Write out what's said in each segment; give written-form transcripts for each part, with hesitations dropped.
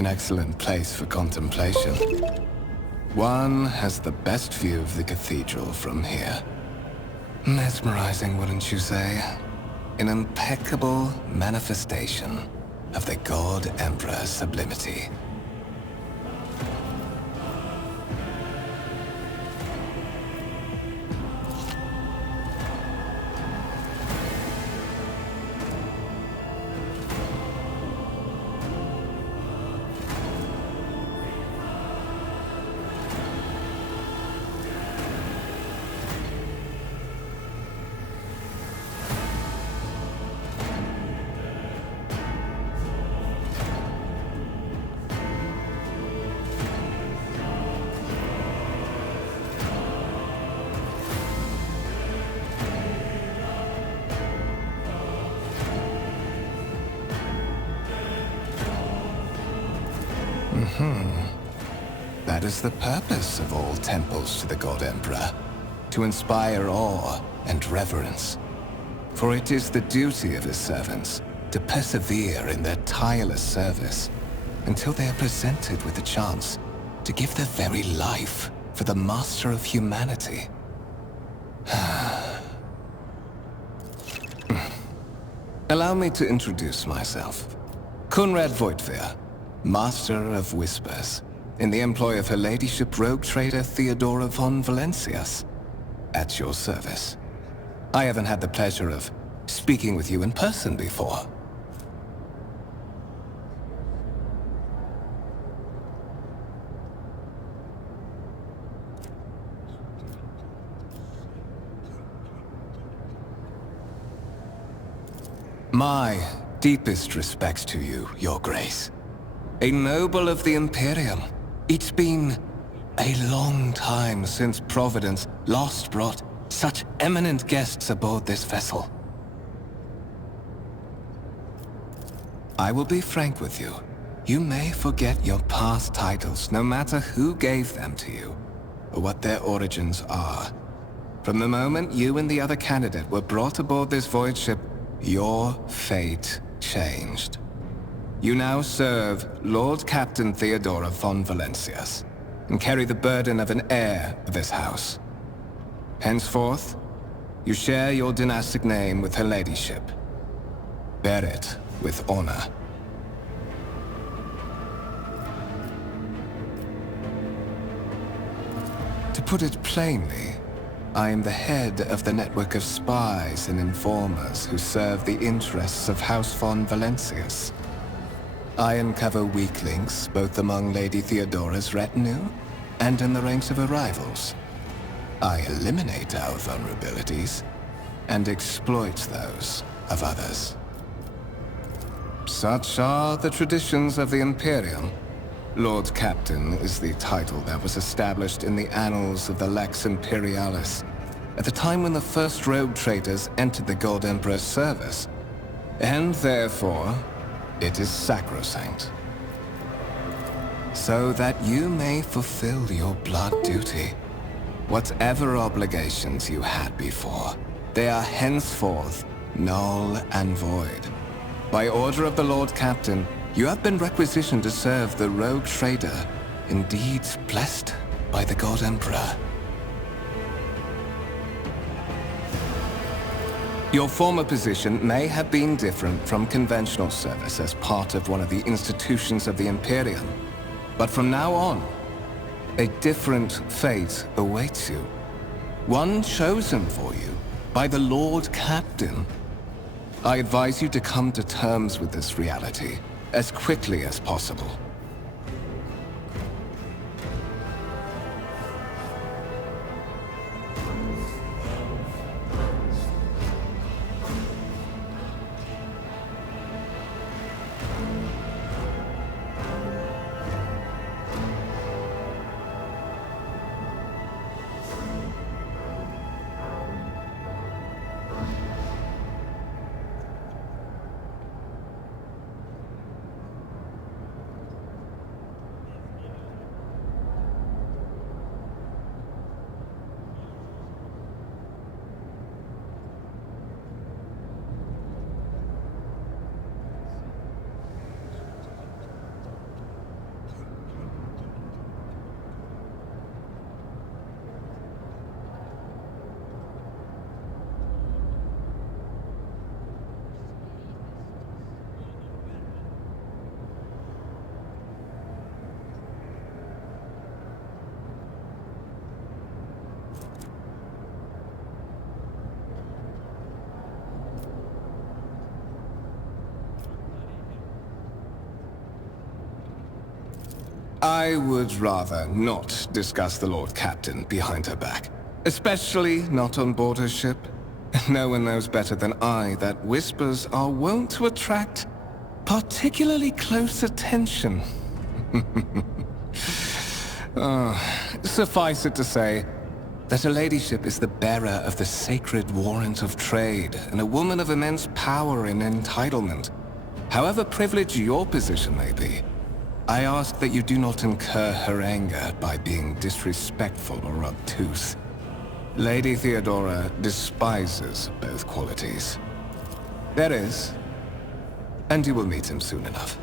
An excellent place for contemplation. One has the best view of the cathedral from here. Mesmerizing, wouldn't you say? An impeccable manifestation of the God Emperor's sublimity. That is the purpose of all temples to the God Emperor, to inspire awe and reverence. For it is the duty of his servants to persevere in their tireless service until they are presented with the chance to give their very life for the master of humanity. Allow me to introduce myself. Conrad Voigtveer, Master of Whispers, in the employ of Her Ladyship Rogue Trader Theodora von Valencias, at your service. I haven't had the pleasure of speaking with you in person before. My deepest respects to you, Your Grace. A noble of the Imperium. It's been a long time since Providence last brought such eminent guests aboard this vessel. I will be frank with you. You may forget your past titles, no matter who gave them to you, or what their origins are. From the moment you and the other candidate were brought aboard this voyage ship, your fate changed. You now serve Lord Captain Theodora von Valencias, and carry the burden of an heir of this house. Henceforth, you share your dynastic name with Her Ladyship. Bear it with honor. To put it plainly, I am the head of the network of spies and informers who serve the interests of House von Valencias. I uncover weak links both among Lady Theodora's retinue and in the ranks of her rivals. I eliminate our vulnerabilities and exploit those of others. Such are the traditions of the Imperium. Lord Captain is the title that was established in the annals of the Lex Imperialis at the time when the first rogue traders entered the God Emperor's service, and therefore, it is sacrosanct. So that you may fulfill your blood duty, whatever obligations you had before, they are henceforth null and void. By order of the Lord Captain, you have been requisitioned to serve the rogue trader, indeed blessed by the God Emperor. Your former position may have been different from conventional service as part of one of the institutions of the Imperium, but from now on, a different fate awaits you. One chosen for you by the Lord Captain. I advise you to come to terms with this reality as quickly as possible. I would rather not discuss the Lord Captain behind her back. Especially not on board her ship. No one knows better than I that whispers are wont to attract particularly close attention. Suffice it to say that her ladyship is the bearer of the sacred warrant of trade and a woman of immense power and entitlement. However privileged your position may be, I ask that you do not incur her anger by being disrespectful or obtuse. Lady Theodora despises both qualities. There is, and you will meet him soon enough.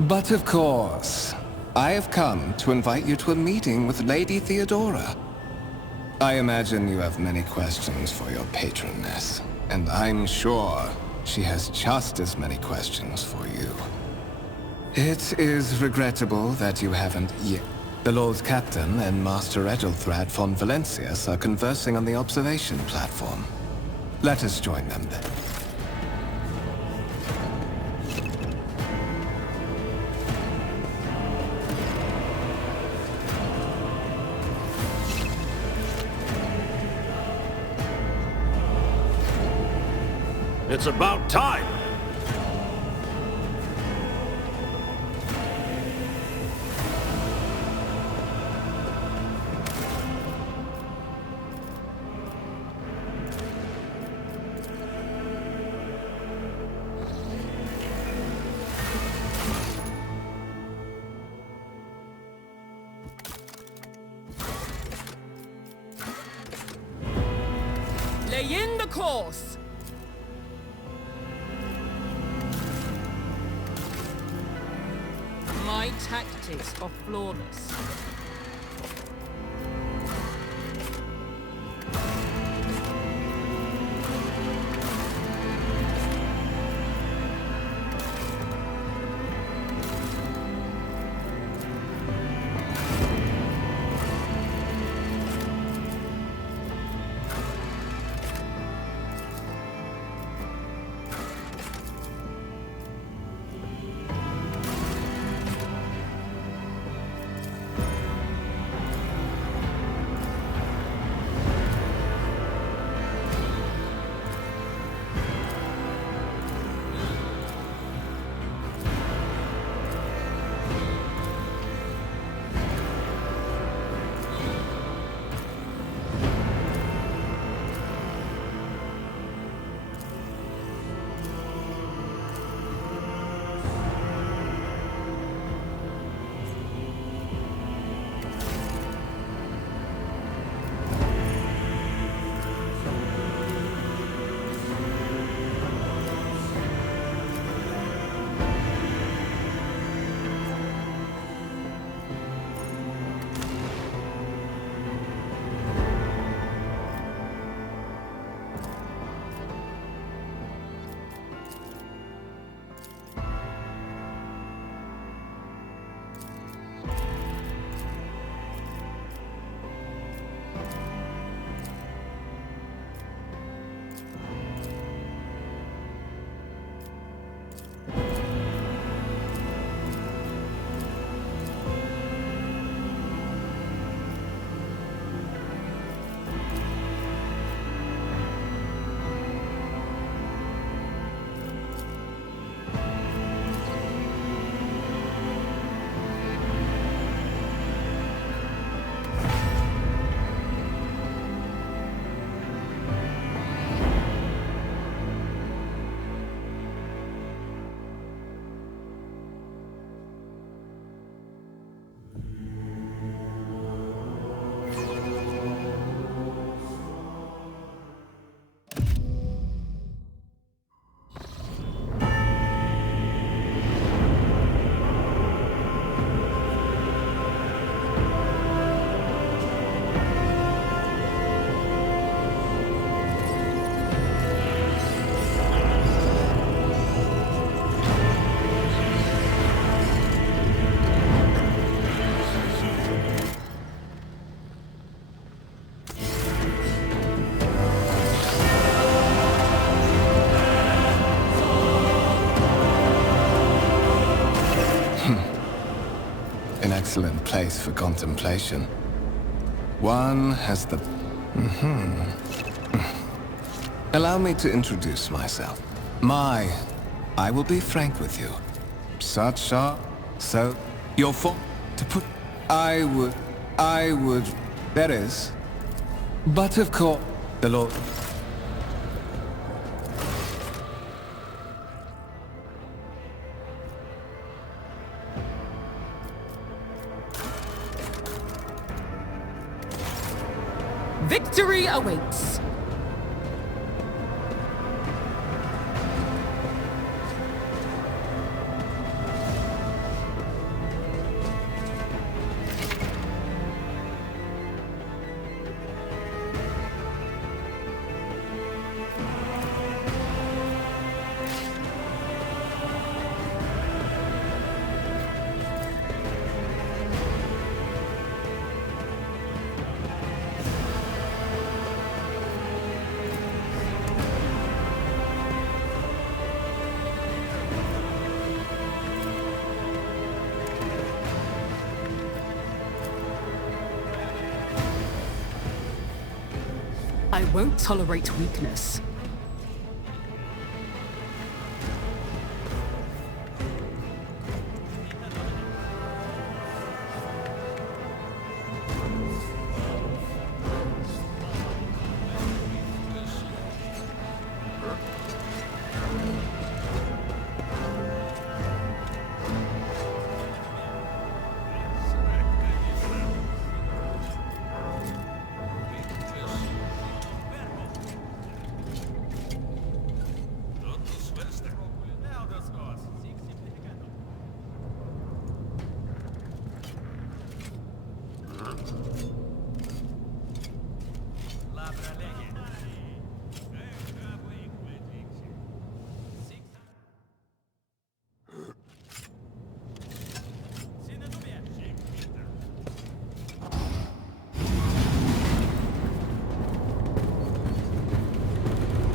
But of course, I have come to invite you to a meeting with Lady Theodora. I imagine you have many questions for your patroness, and I'm sure she has just as many questions for you. It is regrettable that you haven't yet. The Lord Captain and Master Edelthrad von Valencius are conversing on the observation platform. Let us join them then. It's about time! Lay in the course! My tactics are flawless. excellent place for contemplation. One has the... Allow me to introduce myself. I will be frank with you. Such are... So... Your fault to put... I would... There is. But of course... The Lord... Victory awaits. I won't tolerate weakness.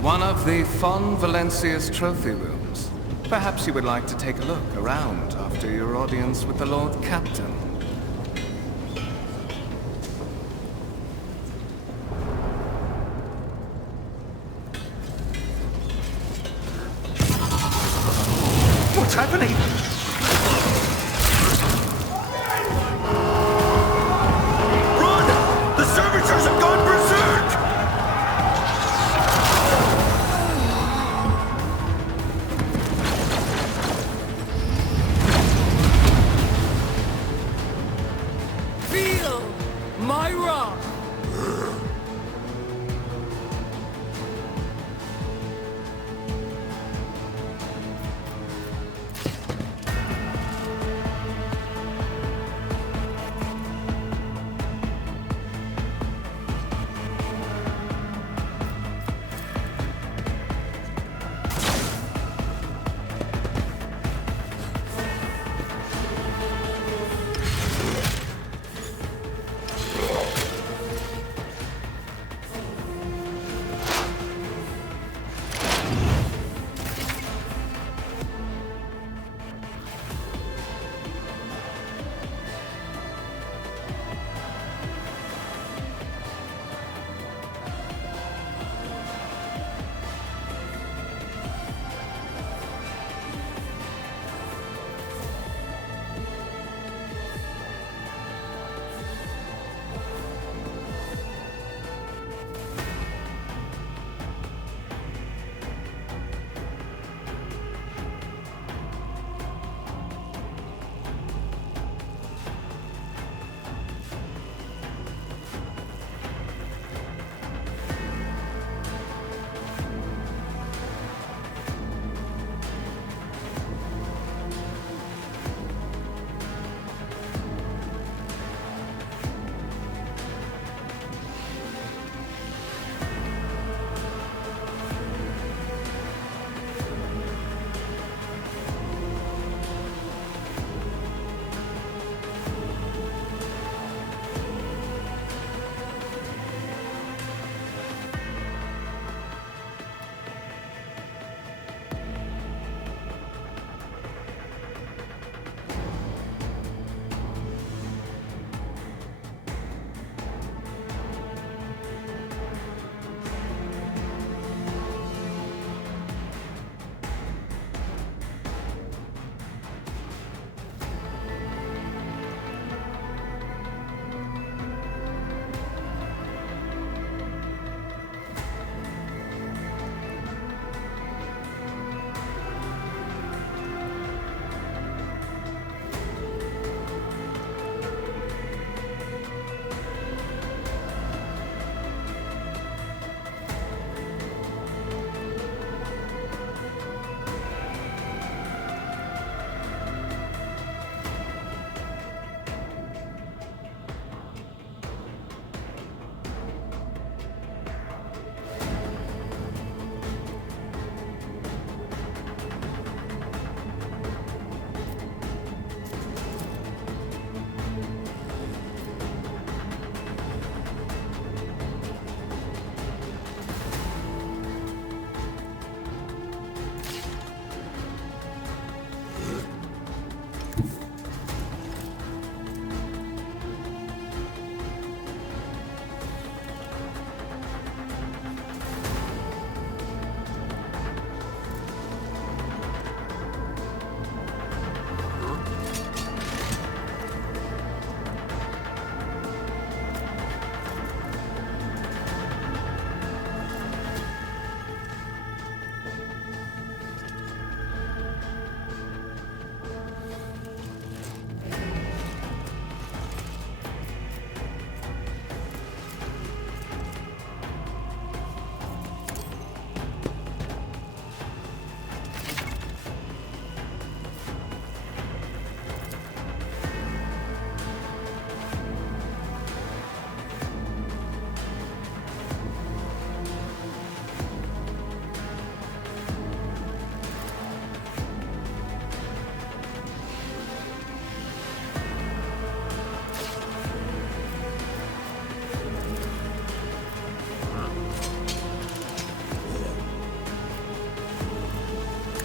One of the Fon Valencia's trophy rooms. Perhaps you would like to take a look around after your audience with the Lord Captain. What's happening? Run! The servitors have gone berserk! Feel my wrath.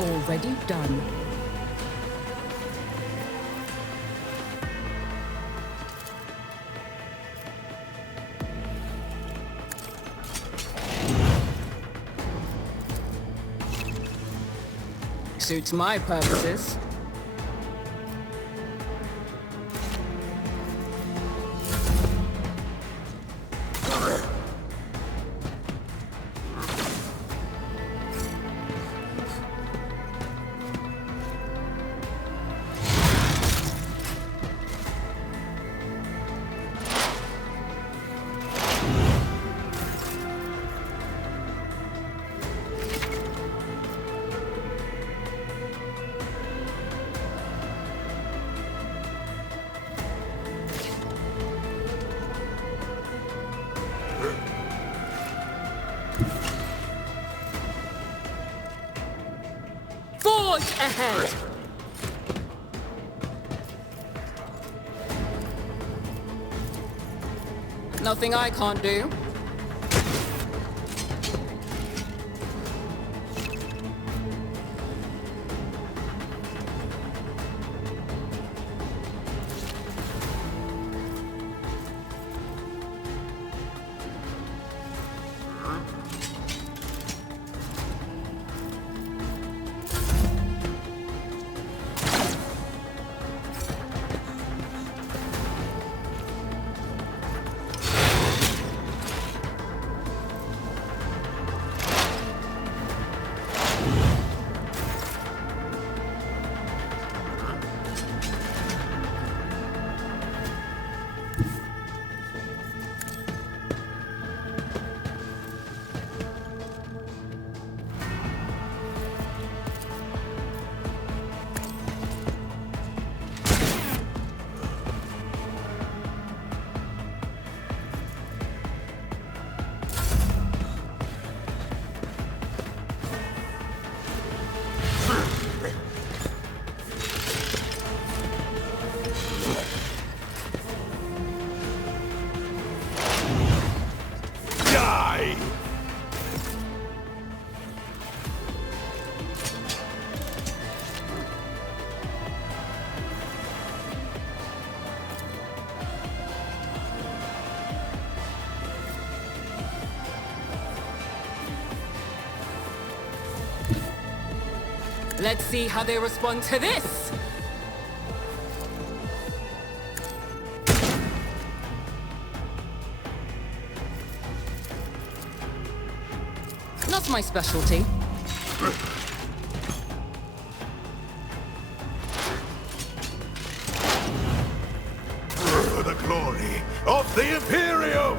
already done. Suits my purposes. Forge ahead! Nothing I can't do. Let's see how they respond to this! Not my specialty. For the glory of the Imperium!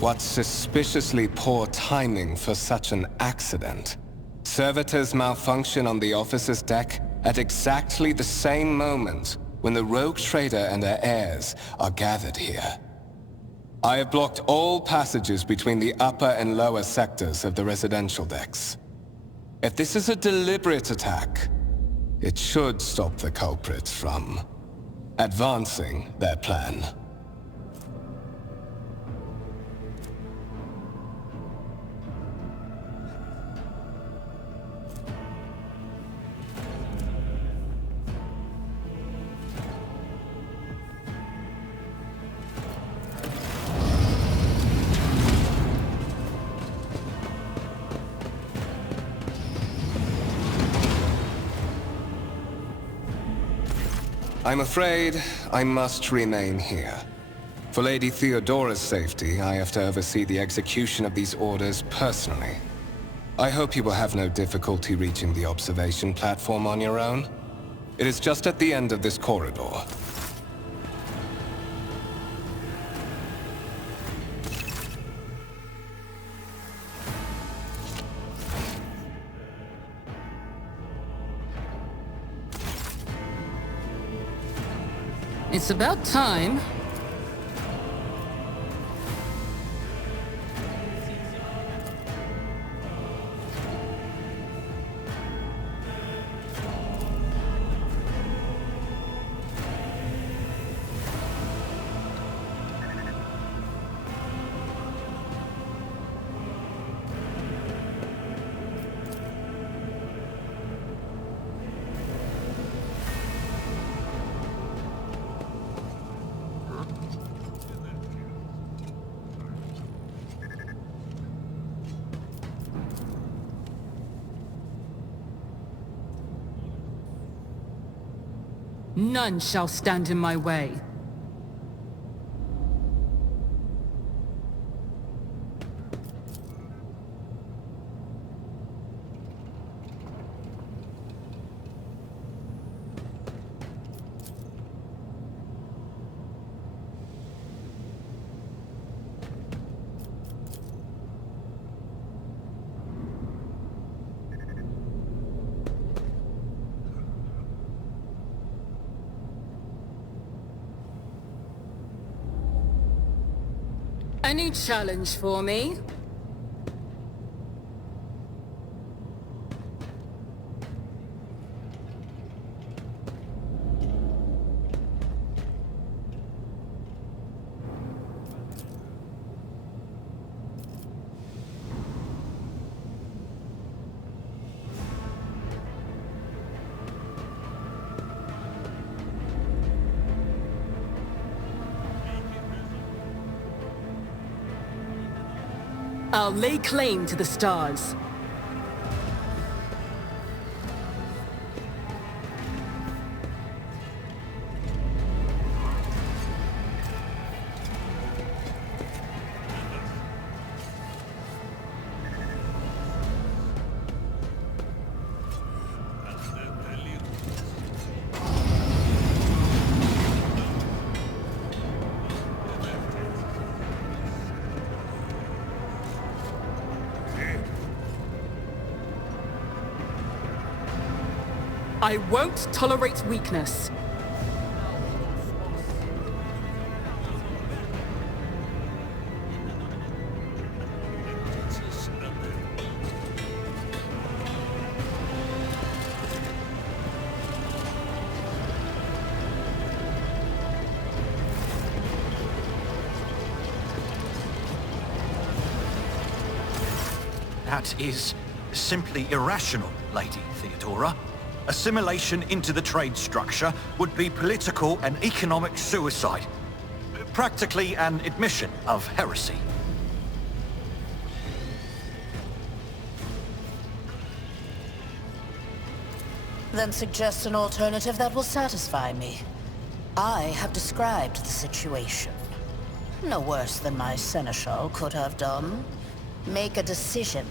What suspiciously poor timing for such an accident. Servitors malfunction on the officer's deck at exactly the same moment when the rogue trader and her heirs are gathered here. I have blocked all passages between the upper and lower sectors of the residential decks. If this is a deliberate attack, it should stop the culprits from advancing their plan. I'm afraid I must remain here. For Lady Theodora's safety, I have to oversee the execution of these orders personally. I hope you will have no difficulty reaching the observation platform on your own. It is just at the end of this corridor. It's about time. None shall stand in my way. Any challenge for me? I'll lay claim to the stars. I won't tolerate weakness. That is simply irrational, Lady Theodora. Assimilation into the trade structure would be political and economic suicide. Practically an admission of heresy. Then suggest an alternative that will satisfy me. I have described the situation. No worse than my seneschal could have done. Make a decision.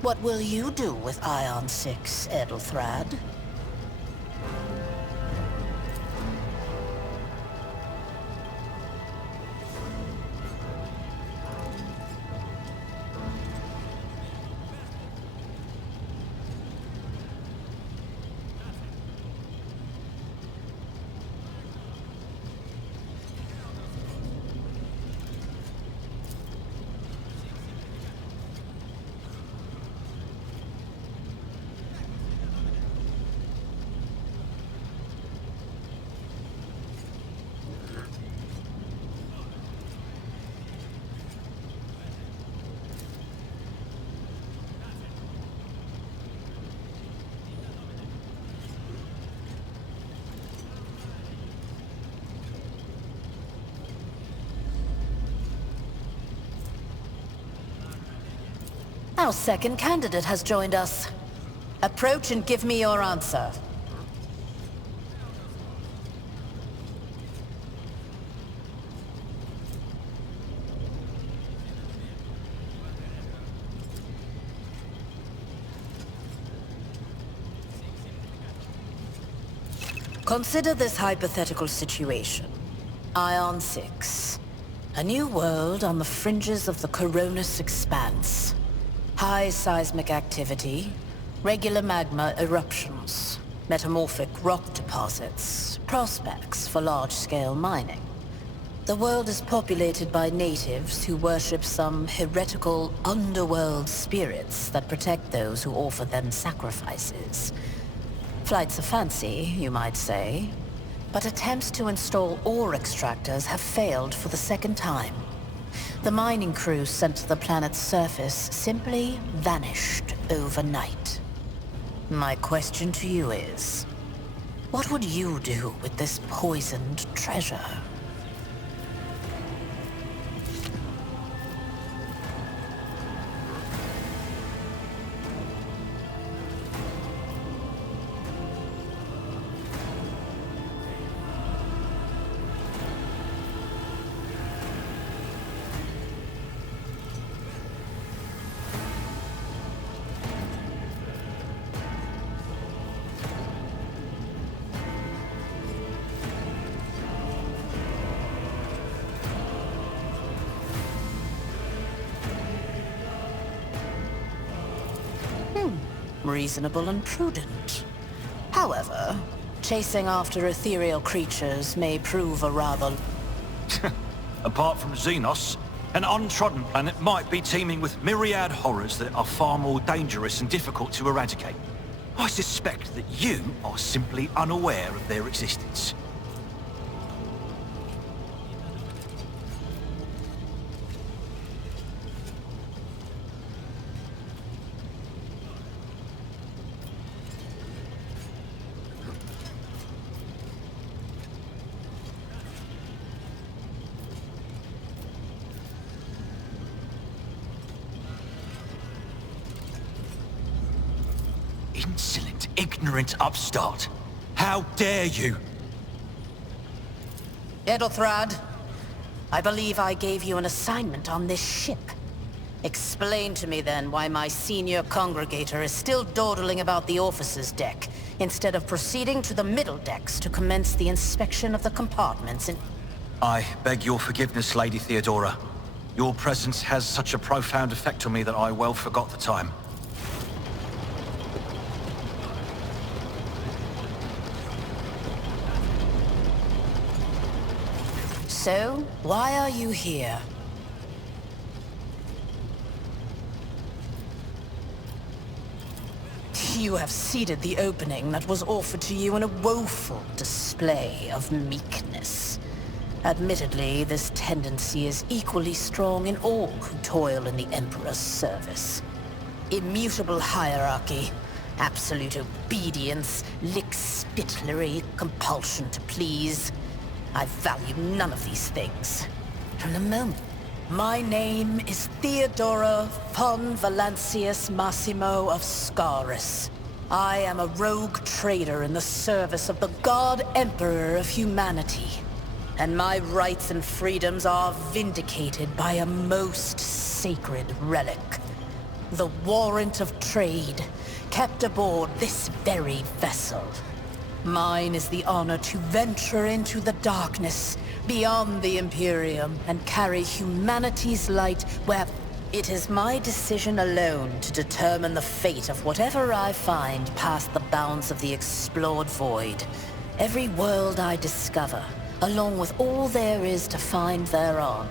What will you do with Ion 6, Edelthrad? Our second candidate has joined us. Approach and give me your answer. Consider this hypothetical situation. Ion 6. A new world on the fringes of the Coronis expanse. High seismic activity, regular magma eruptions, metamorphic rock deposits, prospects for large-scale mining. The world is populated by natives who worship some heretical underworld spirits that protect those who offer them sacrifices. Flights of fancy, you might say, but attempts to install ore extractors have failed for the second time. The mining crews sent to the planet's surface simply vanished overnight. My question to you is, what would you do with this poisoned treasure? reasonable and prudent. However, chasing after ethereal creatures may prove a rather... Apart from Xenos, an untrodden planet might be teeming with myriad horrors that are far more dangerous and difficult to eradicate. I suspect that you are simply unaware of their existence. Insolent, ignorant upstart. How dare you? Edelthrad, I believe I gave you an assignment on this ship. Explain to me then why my senior congregator is still dawdling about the officer's deck, instead of proceeding to the middle decks to commence the inspection of the compartments in... I beg your forgiveness, Lady Theodora. Your presence has such a profound effect on me that I well forgot the time. So, why are you here? You have seeded the opening that was offered to you in a woeful display of meekness. Admittedly, this tendency is equally strong in all who toil in the Emperor's service. Immutable hierarchy, absolute obedience, lickspittlery, compulsion to please. I value none of these things. From the moment. My name is Theodora von Valancius Massimo of Scaris. I am a rogue trader in the service of the God Emperor of humanity. And my rights and freedoms are vindicated by a most sacred relic. The warrant of trade, kept aboard this very vessel. Mine is the honor to venture into the darkness, beyond the Imperium, and carry humanity's light where... It is my decision alone to determine the fate of whatever I find past the bounds of the explored void. Every world I discover, along with all there is to find thereon.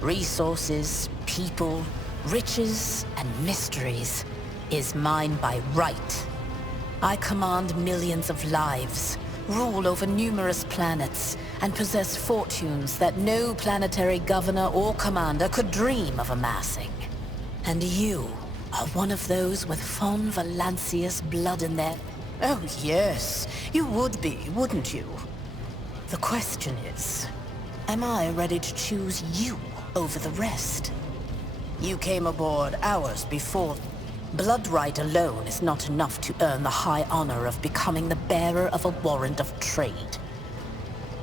Resources, people, riches, and mysteries, is mine by right. I command millions of lives, rule over numerous planets, and possess fortunes that no planetary governor or commander could dream of amassing. And you are one of those with von Valancius blood in their... Oh yes, you would be, wouldn't you? The question is, am I ready to choose you over the rest? You came aboard hours before... Blood right alone is not enough to earn the high honor of becoming the bearer of a warrant of trade.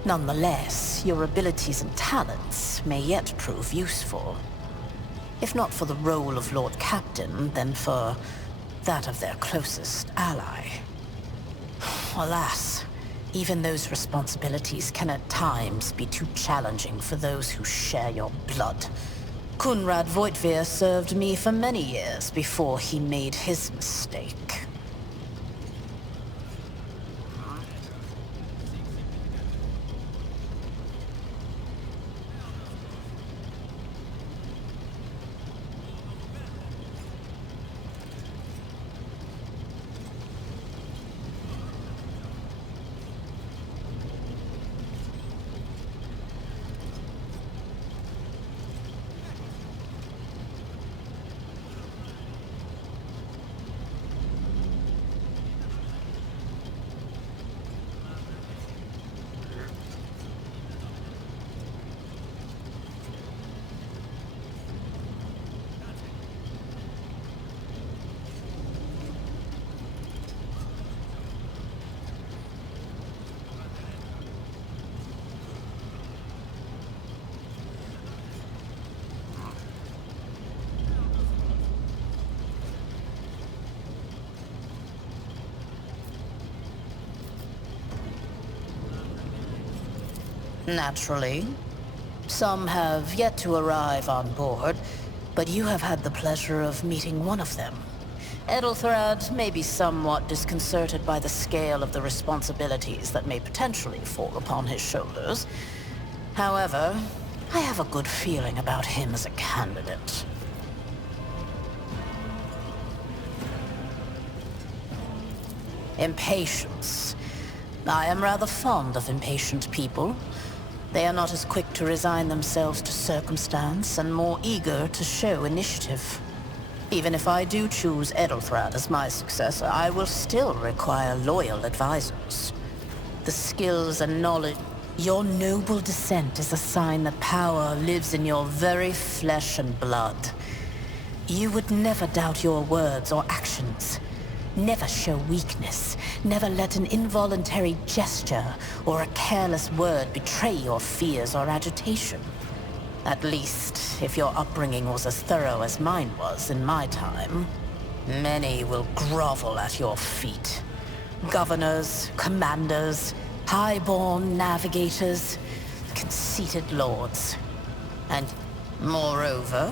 Nonetheless, your abilities and talents may yet prove useful. If not for the role of Lord Captain, then for that of their closest ally. Alas, even those responsibilities can at times be too challenging for those who share your blood. Kunrad Voitvir served me for many years before he made his mistake. Naturally. Some have yet to arrive on board, but you have had the pleasure of meeting one of them. Edelthrad may be somewhat disconcerted by the scale of the responsibilities that may potentially fall upon his shoulders. However, I have a good feeling about him as a candidate. Impatience. I am rather fond of impatient people. They are not as quick to resign themselves to circumstance and more eager to show initiative. Even if I do choose Edelthrad as my successor, I will still require loyal advisors. The skills and knowledge... Your noble descent is a sign that power lives in your very flesh and blood. You would never doubt your words or actions. Never show weakness. Never let an involuntary gesture or a careless word betray your fears or agitation. At least, if your upbringing was as thorough as mine was in my time. Many will grovel at your feet. Governors, commanders, highborn navigators, conceited lords. And moreover,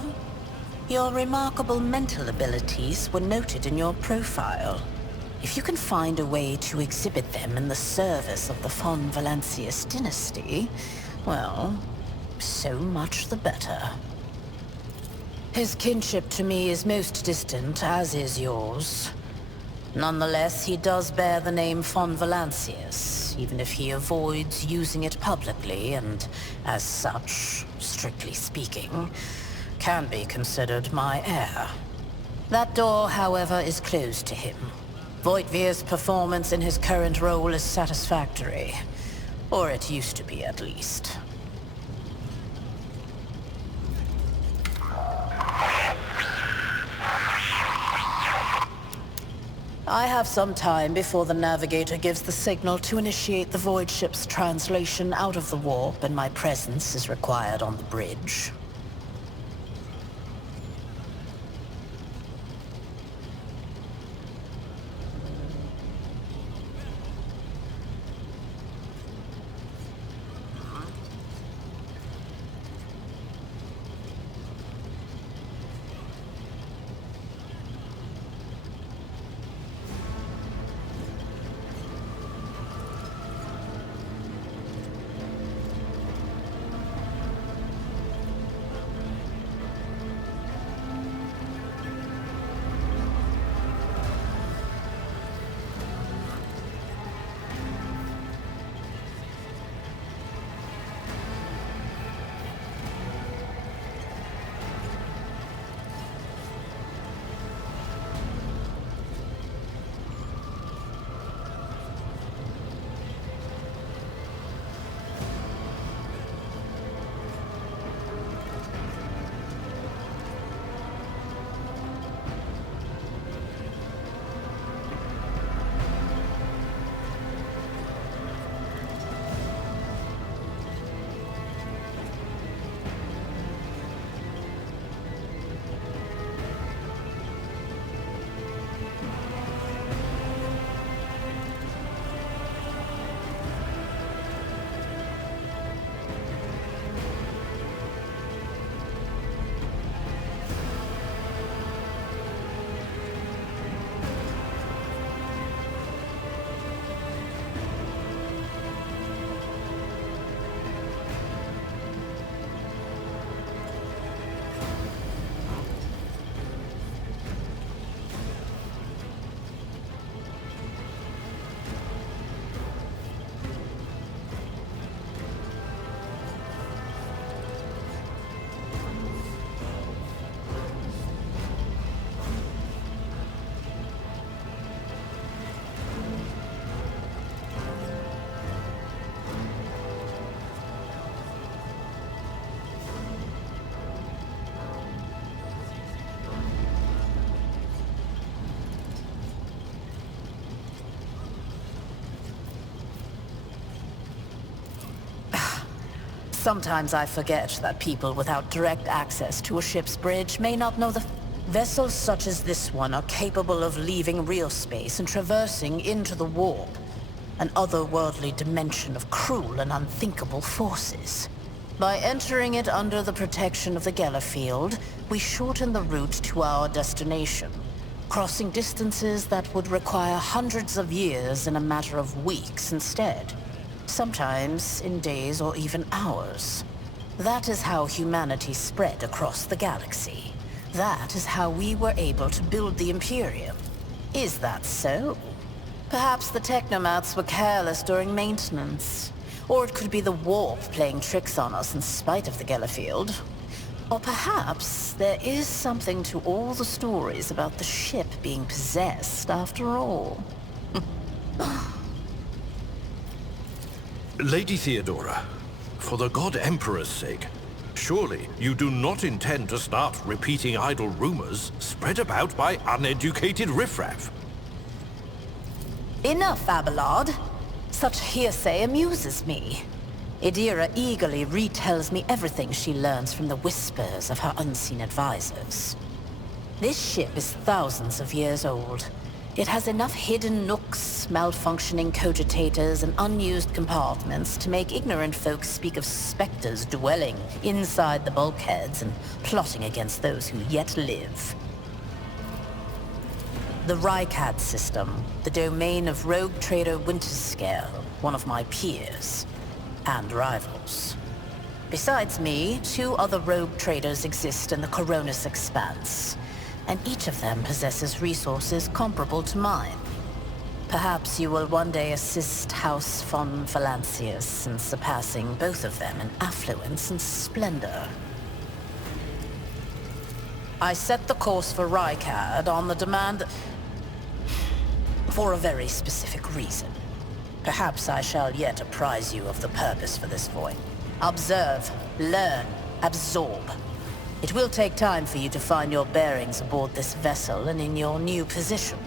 your remarkable mental abilities were noted in your profile. If you can find a way to exhibit them in the service of the von Valancius dynasty, well, so much the better. His kinship to me is most distant, as is yours. Nonetheless, he does bear the name von Valancius, even if he avoids using it publicly, and as such, strictly speaking, can be considered my heir. That door, however, is closed to him. Voigtvir's performance in his current role is satisfactory. Or it used to be, at least. I have some time before the Navigator gives the signal to initiate the Void ship's translation out of the warp, and my presence is required on the bridge. Sometimes I forget that people without direct access to a ship's bridge may not know the... Vessels such as this one are capable of leaving real space and traversing into the warp, an otherworldly dimension of cruel and unthinkable forces. By entering it under the protection of the Gellerfield, we shorten the route to our destination, crossing distances that would require hundreds of years in a matter of weeks instead. Sometimes in days or even hours. That is how humanity spread across the galaxy. That is how we were able to build the Imperium. Is that so? Perhaps the technomats were careless during maintenance. Or it could be the warp playing tricks on us in spite of the Gellerfield. Or perhaps there is something to all the stories about the ship being possessed after all. Lady Theodora, for the God Emperor's sake, surely you do not intend to start repeating idle rumors spread about by uneducated riffraff. Enough, Abelard. Such hearsay amuses me. Idira eagerly retells me everything she learns from the whispers of her unseen advisors. This ship is thousands of years old. It has enough hidden nooks, malfunctioning cogitators, and unused compartments to make ignorant folks speak of specters dwelling inside the bulkheads and plotting against those who yet live. The Rykad system, the domain of rogue trader Winterscale, one of my peers, and rivals. Besides me, 2 other rogue traders exist in the Coronis Expanse, and each of them possesses resources comparable to mine. Perhaps you will one day assist House von Valancius in surpassing both of them in affluence and splendor. I set the course for Rykad on the demand for a very specific reason. Perhaps I shall yet apprise you of the purpose for this voyage. Observe, learn, absorb. It will take time for you to find your bearings aboard this vessel and in your new position.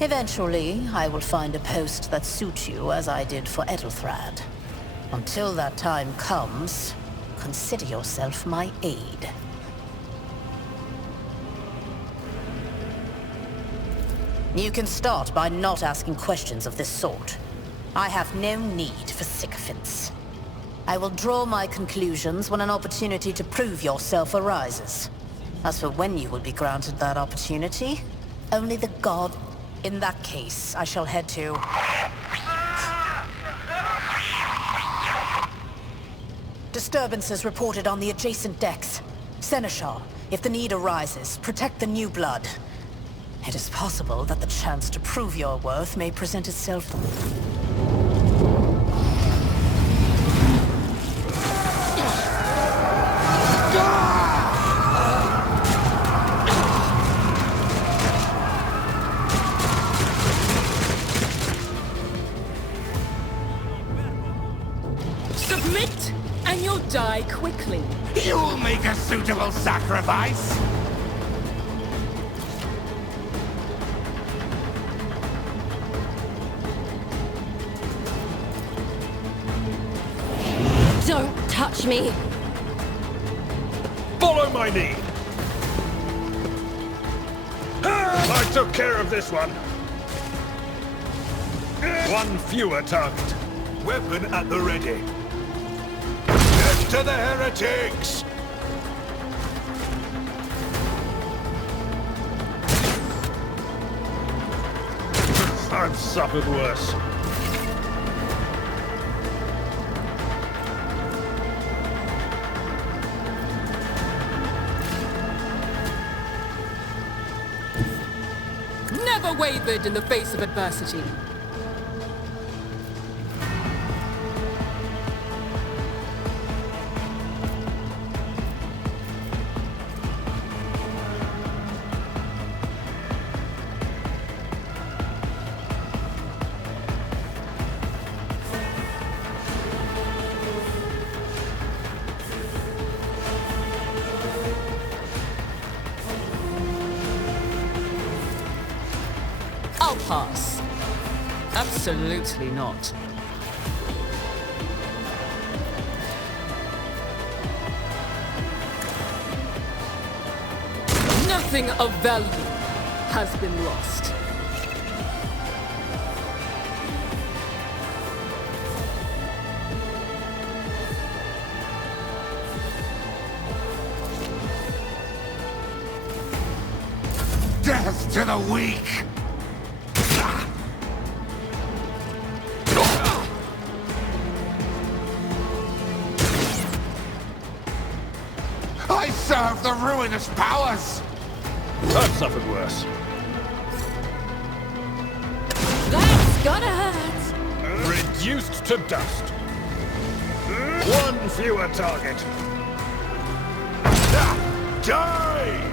Eventually, I will find a post that suits you as I did for Edelthrad. Until that time comes, consider yourself my aide. You can start by not asking questions of this sort. I have no need for sycophants. I will draw my conclusions when an opportunity to prove yourself arises. As for when you will be granted that opportunity, only the god... In that case, I shall head to... Disturbances reported on the adjacent decks. Seneschal, if the need arises, protect the new blood. It is possible that the chance to prove your worth may present itself. Submit, and you'll die quickly. You'll make a suitable sacrifice! Don't touch me! Follow my lead! I took care of this one. One fewer target. Weapon at the ready. Death to the heretics! I've suffered worse. Never wavered in the face of adversity. I'll pass. Absolutely not. Nothing of value has been lost. Death to the weak! I serve the ruinous powers! I've suffered worse. That's gonna hurt! Reduced to dust. One fewer target. Die!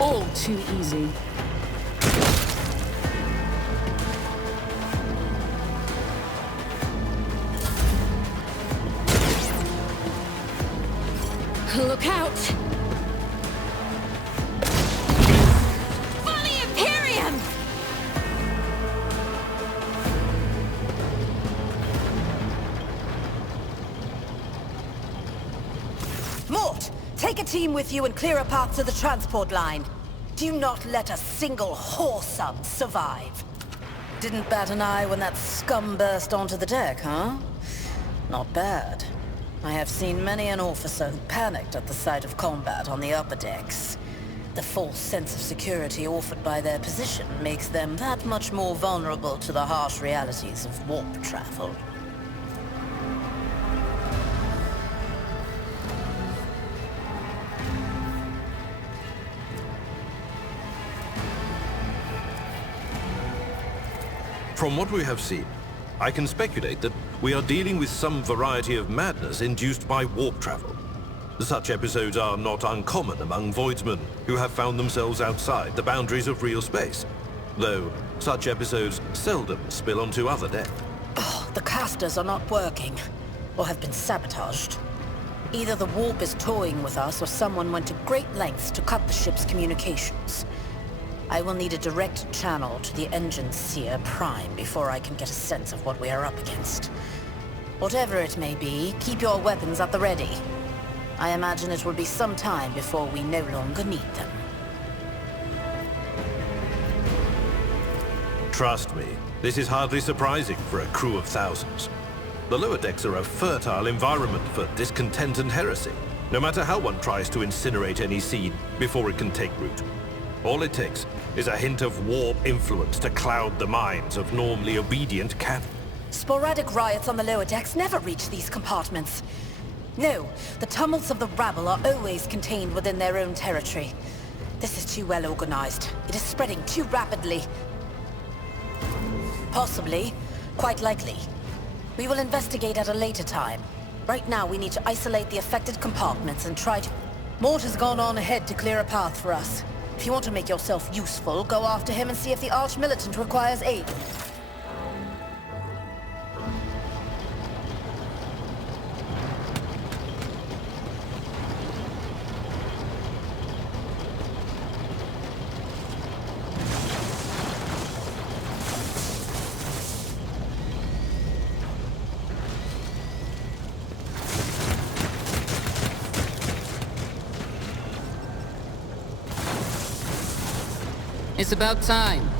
All too easy. Look out! For the Imperium! Mort, take a team with you and clear a path to the transport line. Do not let a single whoreson survive. Didn't bat an eye when that scum burst onto the deck, huh? Not bad. I have seen many an officer who panicked at the sight of combat on the upper decks. The false sense of security offered by their position makes them that much more vulnerable to the harsh realities of warp travel. From what we have seen, I can speculate that we are dealing with some variety of madness induced by warp travel. Such episodes are not uncommon among voidsmen who have found themselves outside the boundaries of real space, though such episodes seldom spill onto other decks. Oh, the casters are not working, or have been sabotaged. Either the warp is toying with us, or someone went to great lengths to cut the ship's communications. I will need a direct channel to the engine seer Prime before I can get a sense of what we are up against. Whatever it may be, keep your weapons at the ready. I imagine it will be some time before we no longer need them. Trust me, this is hardly surprising for a crew of thousands. The lower decks are a fertile environment for discontent and heresy, no matter how one tries to incinerate any seed before it can take root. All it takes is a hint of warp influence to cloud the minds of normally obedient cannon. Sporadic riots on the lower decks never reach these compartments. No, the tumults of the rabble are always contained within their own territory. This is too well organized. It is spreading too rapidly. Possibly. Quite likely. We will investigate at a later time. Right now, we need to isolate the affected compartments and try to... Mort has gone on ahead to clear a path for us. If you want to make yourself useful, go after him and see if the Arch-Militant requires aid. It's about time.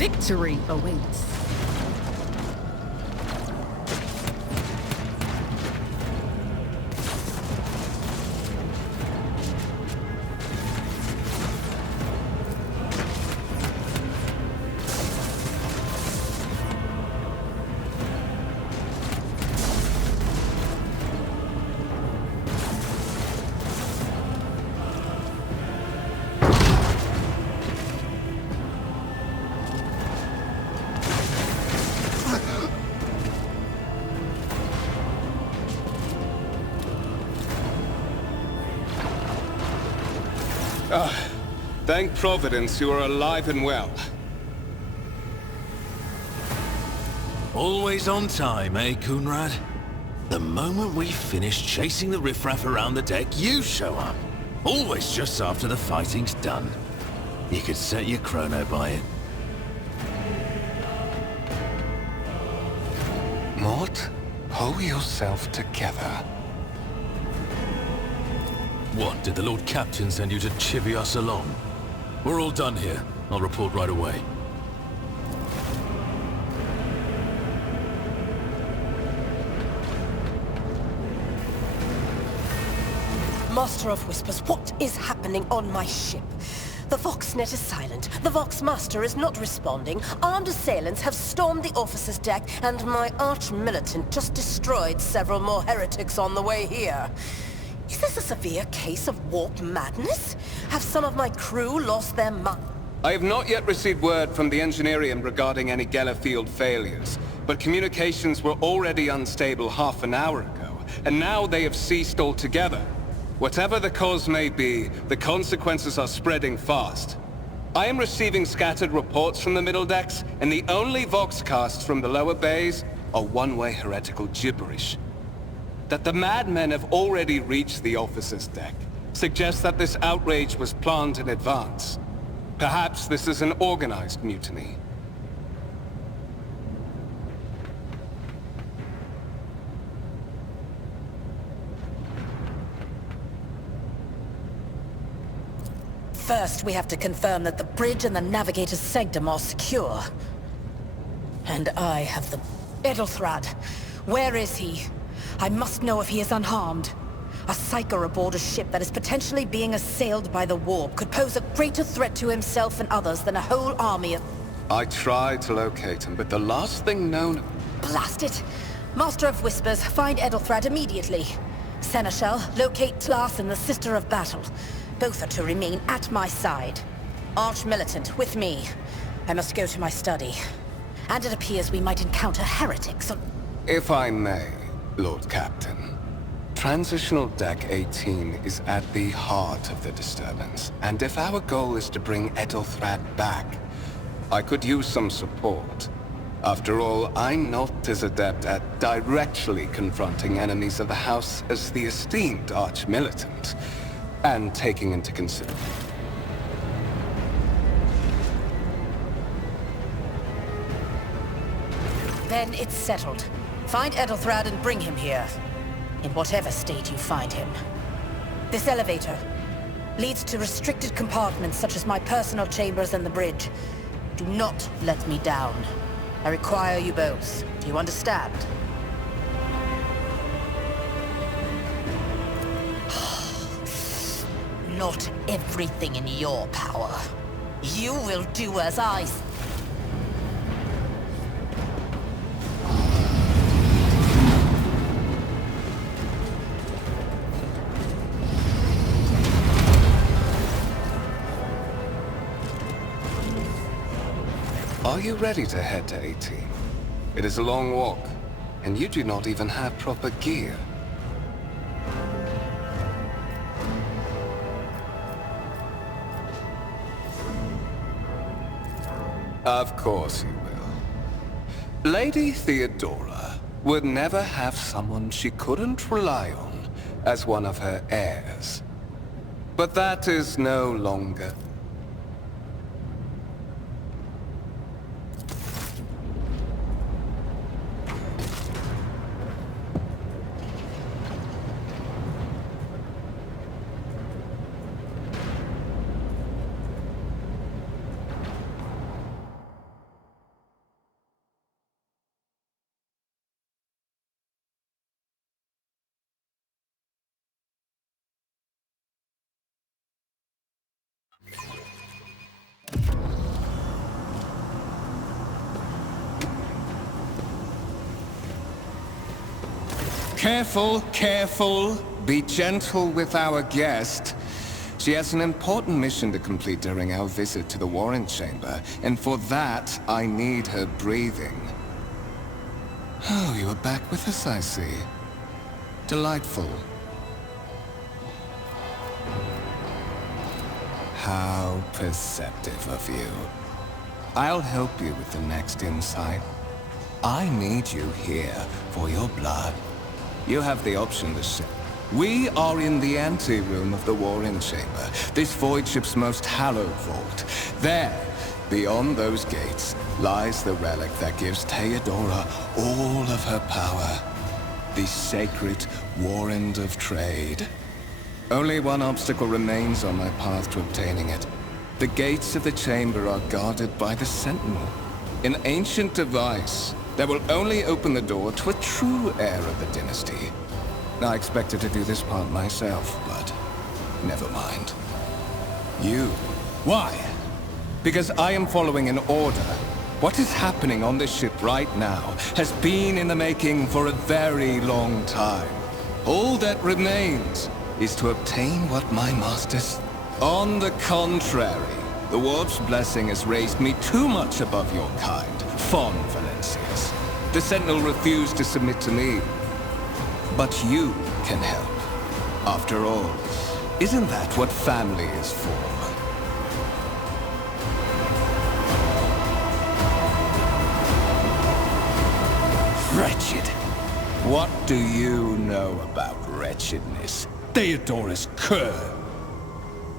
Victory awaits. Thank Providence you are alive and well. Always on time, eh, Coonrad? The moment we finish chasing the riffraff around the deck, you show up. Always just after the fighting's done. You could set your chrono by it. Mort, hold yourself together. What, did the Lord Captain send you to chivvy us along? We're all done here. I'll report right away. Master of Whispers, what is happening on my ship? The Voxnet is silent. The Vox Master is not responding. Armed assailants have stormed the officer's deck, and my arch-militant just destroyed several more heretics on the way here. Is this a severe case of warp madness? Have some of my crew lost their mind? I have not yet received word from the Engineerium regarding any Gellerfield failures, but communications were already unstable half an hour ago, and now they have ceased altogether. Whatever the cause may be, the consequences are spreading fast. I am receiving scattered reports from the middle decks, and the only Voxcasts from the lower bays are one-way heretical gibberish. That the madmen have already reached the officer's deck suggests that this outrage was planned in advance. Perhaps this is an organized mutiny. First, we have to confirm that the bridge and the navigator's sanctum are secure. And I have the... Edelthrad, where is he? I must know if he is unharmed. A psyker aboard a ship that is potentially being assailed by the warp could pose a greater threat to himself and others than a whole army of... I tried to locate him, but the last thing known... Blast it! Master of Whispers, find Edelthrad immediately. Seneschal, locate Tlas and the Sister of Battle. Both are to remain at my side. Arch-militant, with me. I must go to my study. And it appears we might encounter heretics. If I may, Lord Captain. Transitional Deck 18 is at the heart of the disturbance, and if our goal is to bring Edelthrad back, I could use some support. After all, I'm not as adept at directly confronting enemies of the House as the esteemed Arch-Militant, and taking into consideration... Then it's settled. Find Edelthrad and bring him here. In whatever state you find him. This elevator leads to restricted compartments such as my personal chambers and the bridge. Do not let me down. I require you both. Do you understand? Not everything in your power. You will do as I... Are you ready to head to 18? It is a long walk, and you do not even have proper gear. Of course you will. Lady Theodora would never have someone she couldn't rely on as one of her heirs. But that is no longer... Careful, careful. Be gentle with our guest. She has an important mission to complete during our visit to the Warren Chamber, and for that, I need her breathing. Oh, you are back with us, I see. Delightful. How perceptive of you. I'll help you with the next insight. I need you here for your blood. You have the option to say. We are in the anteroom of the Warren Chamber, this void ship's most hallowed vault. There, beyond those gates, lies the relic that gives Theodora all of her power. The sacred Warrant of Trade. Only one obstacle remains on my path to obtaining it. The gates of the chamber are guarded by the Sentinel, an ancient device that will only open the door to a true heir of the dynasty. I expected to do this part myself, but never mind. You. Why? Because I am following an order. What is happening on this ship right now has been in the making for a very long time. All that remains is to obtain what my masters... On the contrary, the Warp's blessing has raised me too much above your kind, Fon Valencius. The Sentinel refused to submit to me. But you can help. After all, isn't that what family is for? Wretched. What do you know about wretchedness? Theodora's cur.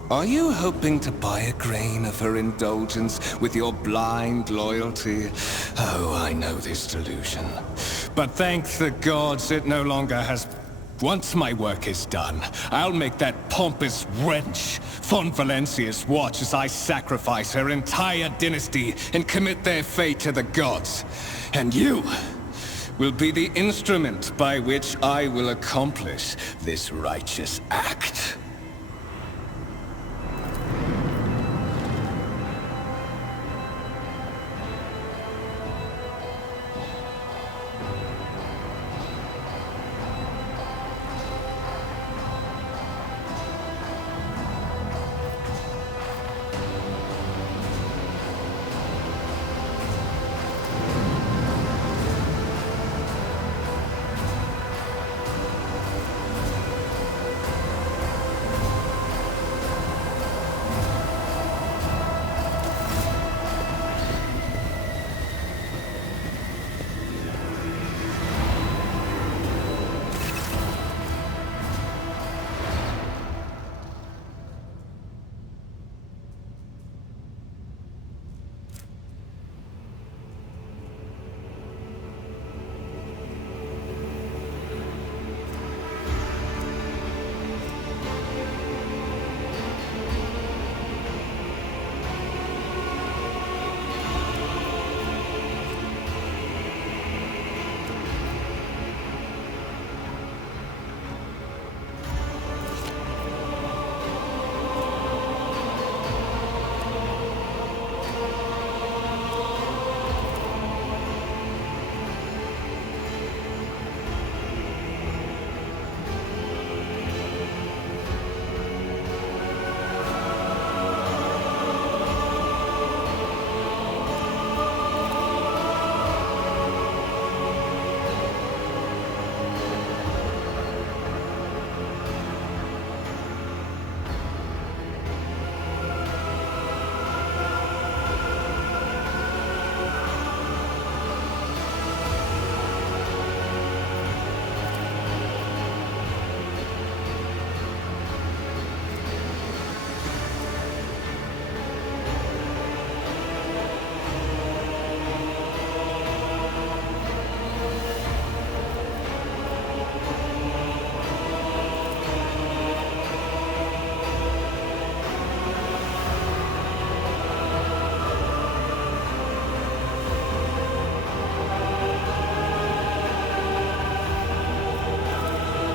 Are you hoping to buy a grain of her indulgence with your blind loyalty? Oh, I know this delusion. But thank the gods it no longer has... Once my work is done, I'll make that pompous wench, Fon Valencius, watch as I sacrifice her entire dynasty and commit their fate to the gods. And you will be the instrument by which I will accomplish this righteous act.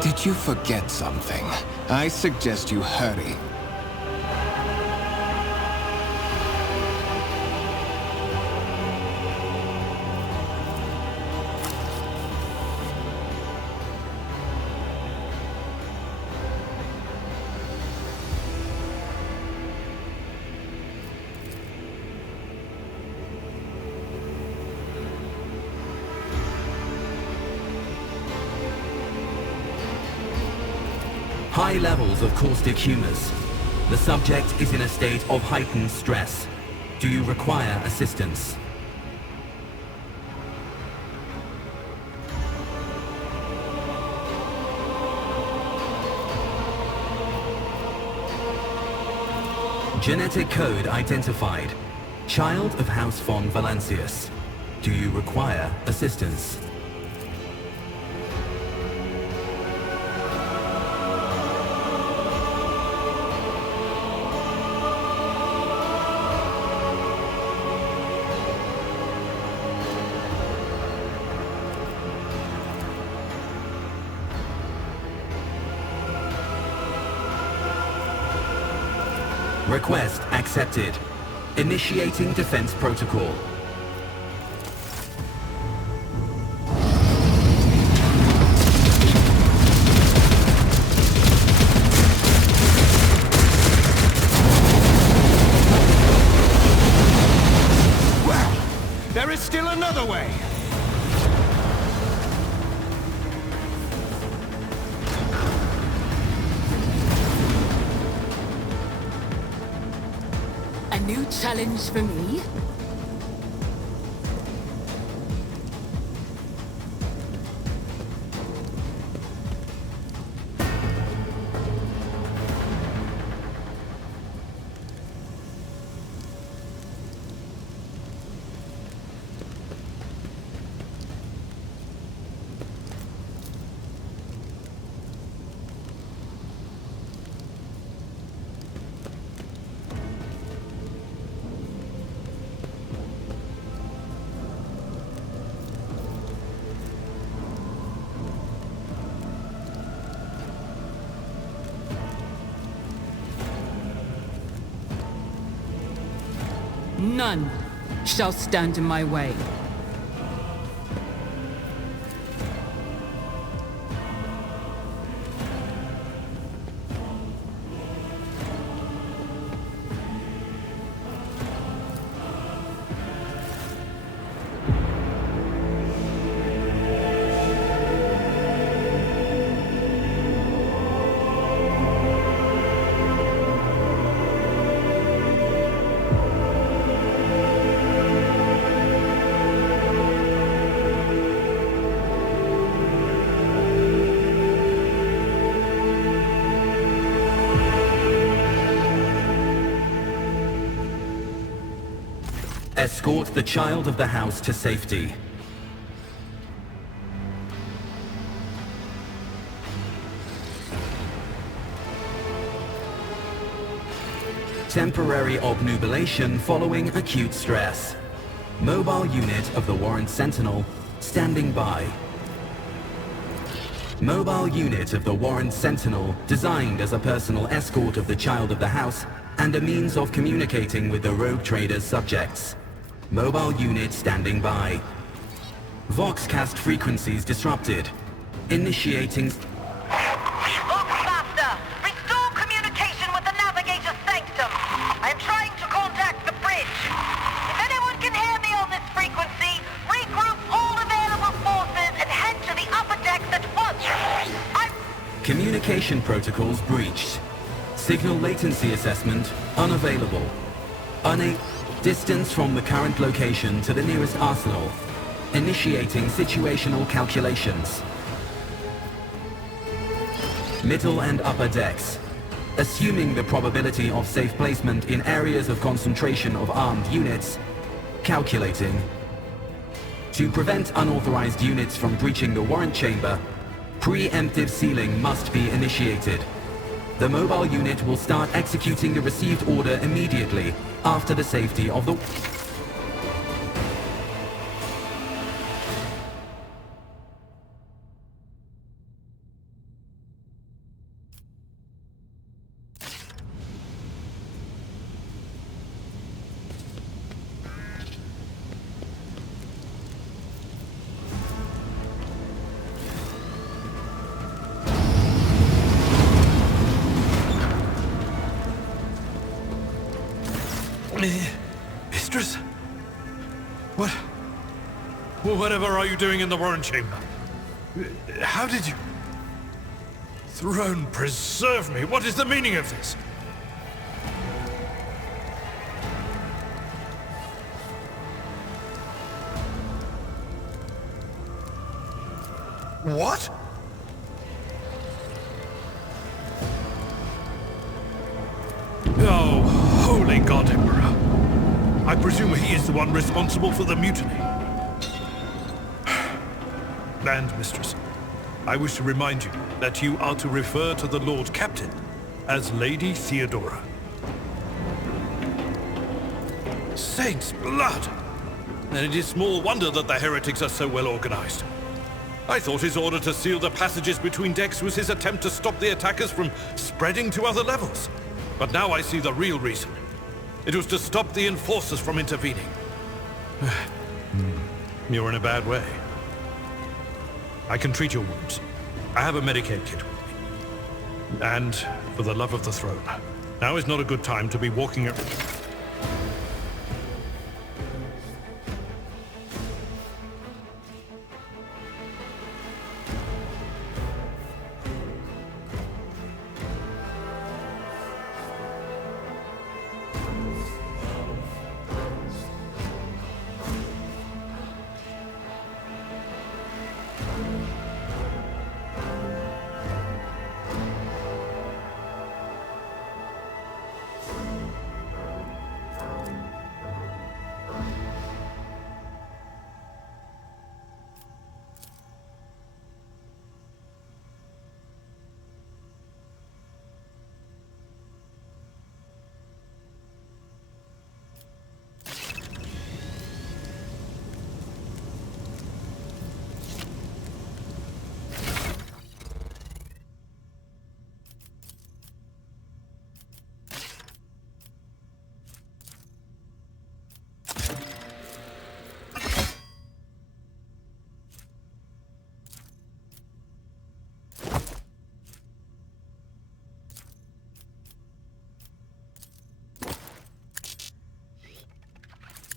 Did you forget something? I suggest you hurry. High levels of caustic humors. The subject is in a state of heightened stress. Do you require assistance? Genetic code identified. Child of House von Valancius. Do you require assistance? Request accepted. Initiating defense protocol. Well, there is still another way. A new challenge for me? None shall stand in my way. Escort the child of the house to safety. Temporary obnubilation following acute stress. Mobile unit of the Warrant Sentinel standing by. Mobile unit of the Warrant Sentinel designed as a personal escort of the child of the house and a means of communicating with the rogue trader's subjects. Mobile unit standing by. Voxcast frequencies disrupted. Initiating... Voxmaster! Restore communication with the navigator's sanctum! I am trying to contact the bridge. If anyone can hear me on this frequency, regroup all available forces and head to the upper decks at once! Communication protocols breached. Signal latency assessment unavailable. Distance from the current location to the nearest arsenal. Initiating situational calculations. Middle and upper decks. Assuming the probability of safe placement in areas of concentration of armed units. Calculating. To prevent unauthorized units from breaching the warrant chamber, preemptive sealing must be initiated. The mobile unit will start executing the received order immediately after the safety of the... Mistress? What? Whatever are you doing in the warrant chamber? How did you... Throne preserve me! What is the meaning of this? What? Oh, holy God, Emperor. I presume he is the one responsible for the mutiny. And, Mistress, I wish to remind you that you are to refer to the Lord Captain as Lady Theodora. Saints' blood! And it is small wonder that the heretics are so well organized. I thought his order to seal the passages between decks was his attempt to stop the attackers from spreading to other levels. But now I see the real reason. It was to stop the enforcers from intervening. You're in a bad way. I can treat your wounds. I have a Medicaid kit with me. And for the love of the throne, now is not a good time to be walking around.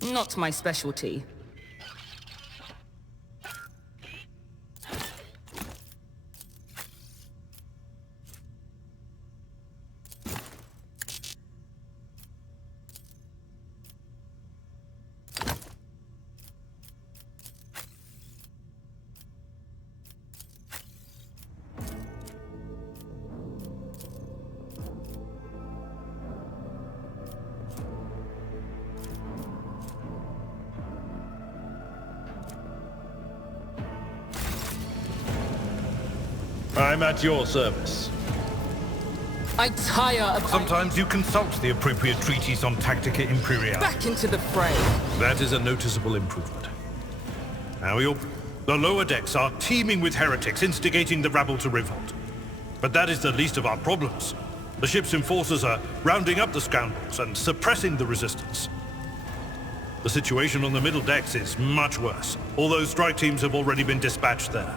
Not my specialty. I'm at your service. I tire of... Sometimes you consult the appropriate treatise on Tactica Imperial. Back into the fray. That is a noticeable improvement. Now the lower decks are teeming with heretics instigating the rabble to revolt. But that is the least of our problems. The ship's enforcers are rounding up the scoundrels and suppressing the resistance. The situation on the middle decks is much worse, although strike teams have already been dispatched there.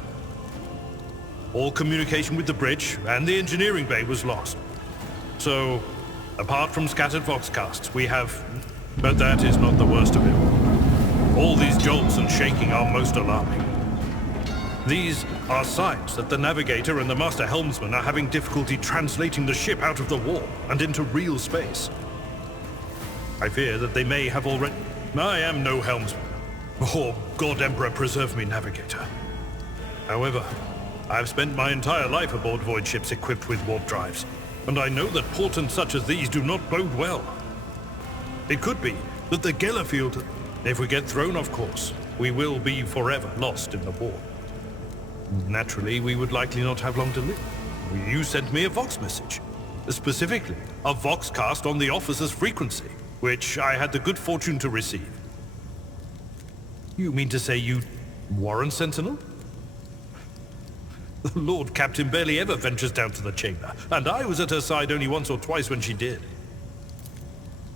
All communication with the bridge and the engineering bay was lost. So, apart from scattered voxcasts, we have... But that is not the worst of it. All these jolts and shaking are most alarming. These are signs that the navigator and the master helmsman are having difficulty translating the ship out of the warp and into real space. I fear that they may have already... I am no helmsman. Oh, God Emperor preserve me, navigator. However, I've spent my entire life aboard void ships equipped with warp drives, and I know that portents such as these do not bode well. It could be that the Gellerfield, if we get thrown off course, we will be forever lost in the warp. Naturally, we would likely not have long to live. You sent me a Vox message, specifically a Voxcast on the officer's frequency, which I had the good fortune to receive. You mean to say you... Warren Sentinel? The Lord Captain barely ever ventures down to the chamber, and I was at her side only once or twice when she did.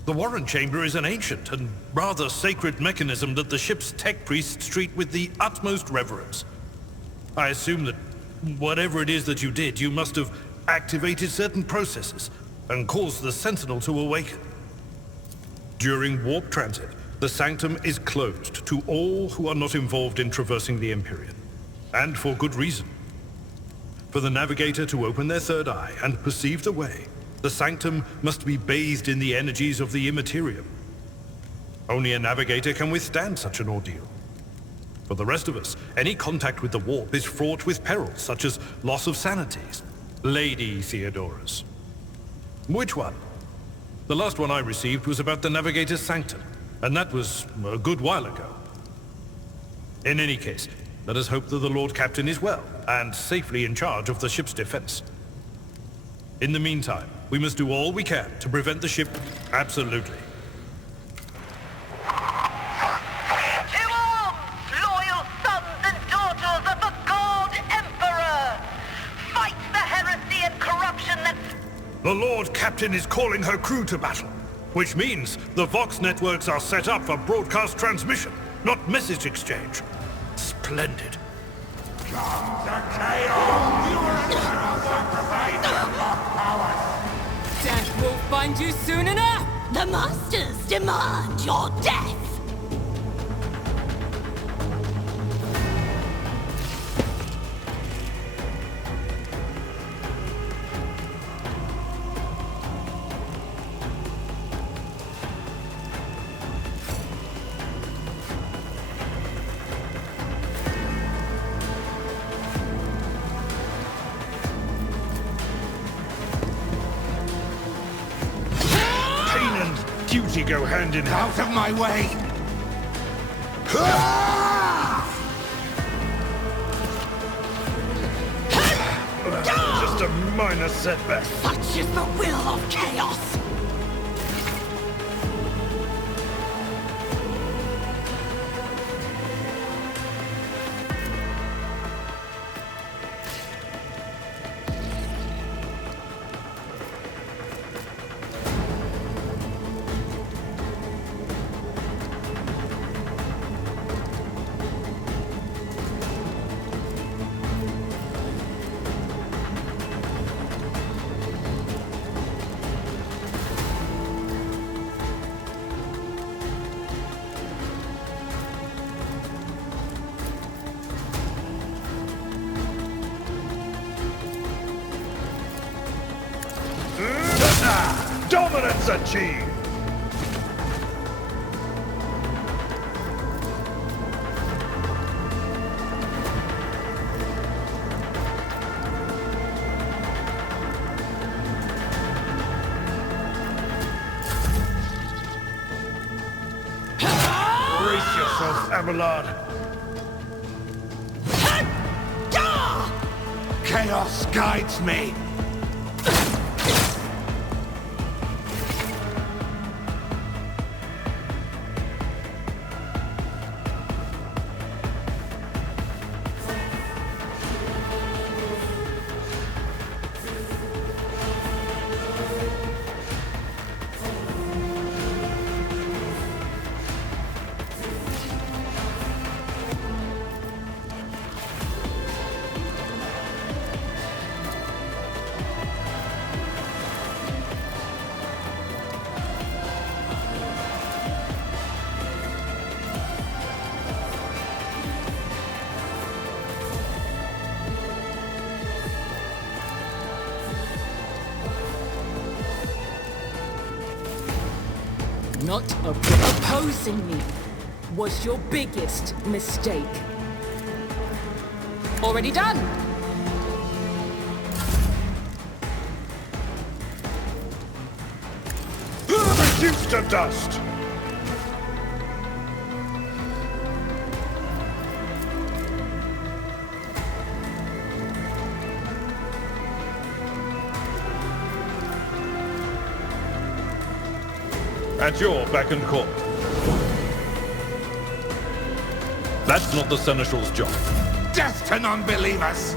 The Warren Chamber is an ancient and rather sacred mechanism that the ship's tech priests treat with the utmost reverence. I assume that whatever it is that you did, you must have activated certain processes and caused the Sentinel to awaken. During warp transit, the Sanctum is closed to all who are not involved in traversing the Empyrean, and for good reason. For the navigator to open their third eye and perceive the way, the sanctum must be bathed in the energies of the immaterium. Only a navigator can withstand such an ordeal. For the rest of us, any contact with the warp is fraught with perils such as loss of sanities. Lady Theodoras. Which one? The last one I received was about the navigator's sanctum, and that was a good while ago. In any case, let us hope that the Lord Captain is well, and safely in charge of the ship's defense. In the meantime, we must do all we can to prevent the ship... Absolutely. To arms, loyal sons and daughters of the God Emperor! Fight the heresy and corruption that... The Lord Captain is calling her crew to battle, which means the Vox networks are set up for broadcast transmission, not message exchange. Splendid. Death will find you soon enough! The Masters demand your death! Duty go hand in hand. Out of my way! Just a minor setback. Such is the will of chaos! Dominance achieved! Brace yourself, Abelard. Chaos guides me! Not opposing me was your biggest mistake. Already done! Reduced to dust! At your beck and call. That's not the Seneschal's job. Death to non-believers!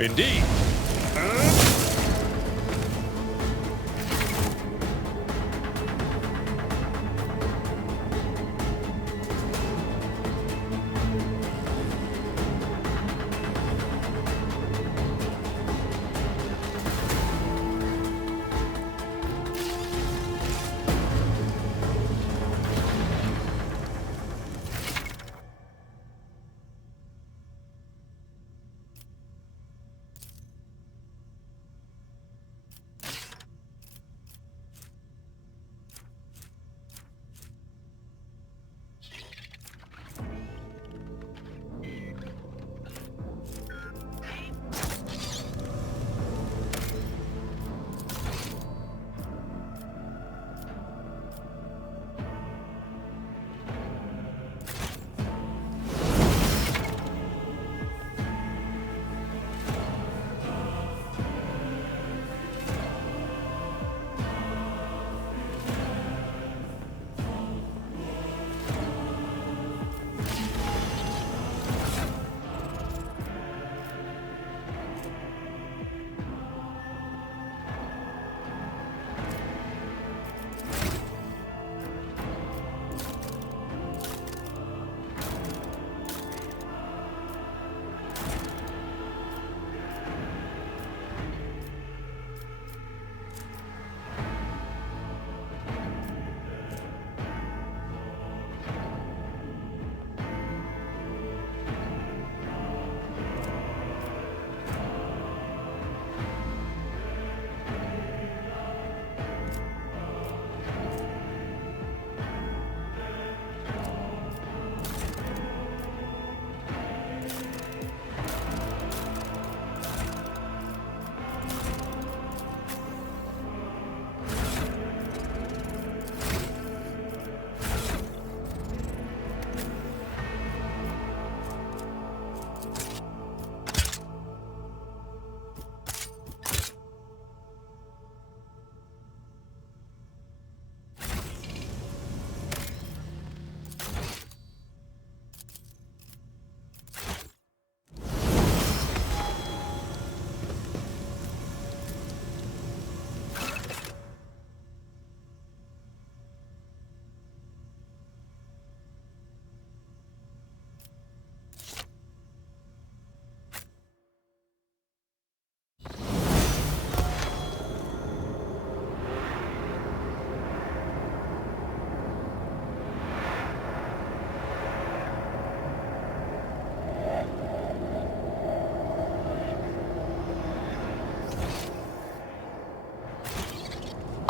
Indeed.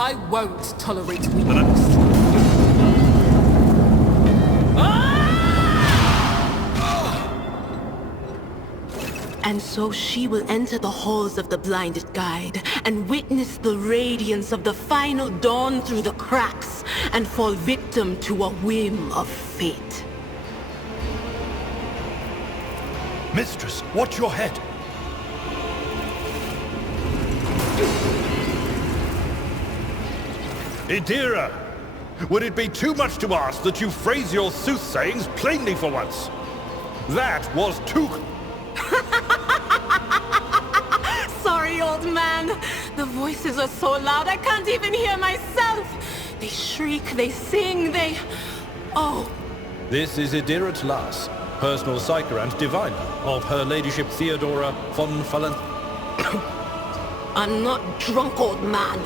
I won't tolerate weakness. And so she will enter the halls of the blinded guide and witness the radiance of the final dawn through the cracks and fall victim to a whim of fate. Mistress, watch your head. Idira, would it be too much to ask that you phrase your soothsayings plainly for once? That was too... Sorry, old man. The voices are so loud I can't even hear myself. They shriek, they sing, they... Oh. This is Idira Tlas, personal psyker and diviner of Her Ladyship Theodora von Fallen... I'm not drunk, old man.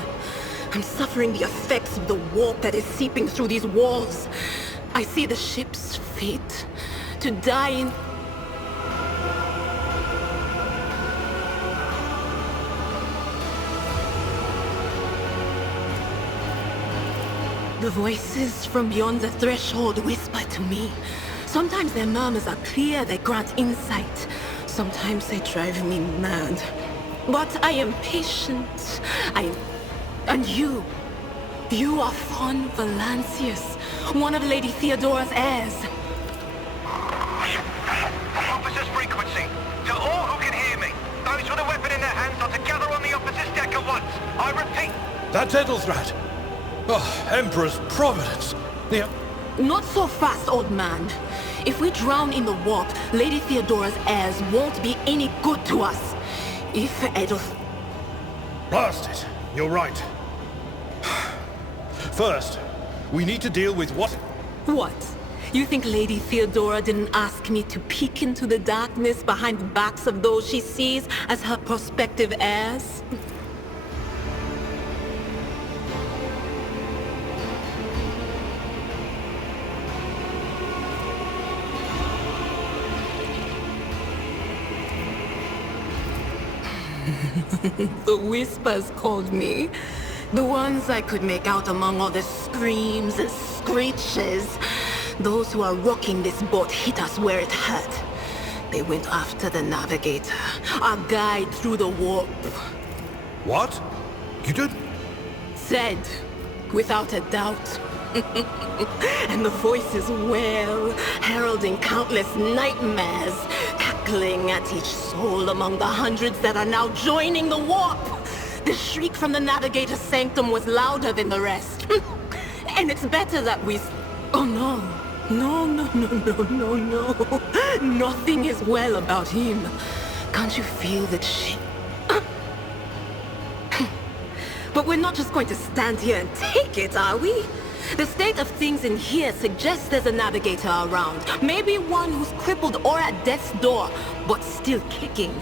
I'm suffering the effects of the warp that is seeping through these walls. I see the ship's fate to die in... The voices from beyond the threshold whisper to me. Sometimes their murmurs are clear, they grant insight. Sometimes they drive me mad. But I am patient. And you are Von Valancius, one of Lady Theodora's heirs. Officer's frequency. To all who can hear me, those with a weapon in their hands are to gather on the officer's deck at once. I repeat. That's Edelthrat. Oh, Emperor's Providence. Yeah. Not so fast, old man. If we drown in the warp, Lady Theodora's heirs won't be any good to us. If Blast it. You're right. First, we need to deal with what... What? You think Lady Theodora didn't ask me to peek into the darkness behind the backs of those she sees as her prospective heirs? The whispers called me. The ones I could make out among all the screams and screeches. Those who are rocking this boat hit us where it hurt. They went after the navigator, our guide through the warp. What? You did? Said, without a doubt. And the voices wail, heralding countless nightmares, cackling at each soul among the hundreds that are now joining the warp. The shriek from the navigator's sanctum was louder than the rest. And it's better that we... Oh no. No. Nothing is well about him. Can't you feel that shit? But we're not just going to stand here and take it, are we? The state of things in here suggests there's a navigator around. Maybe one who's crippled or at death's door, but still kicking.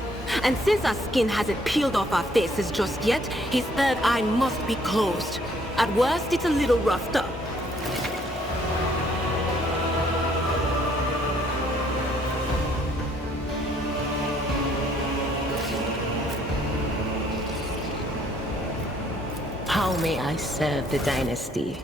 And since our skin hasn't peeled off our faces just yet, his third eye must be closed. At worst, it's a little roughed up. How may I serve the dynasty?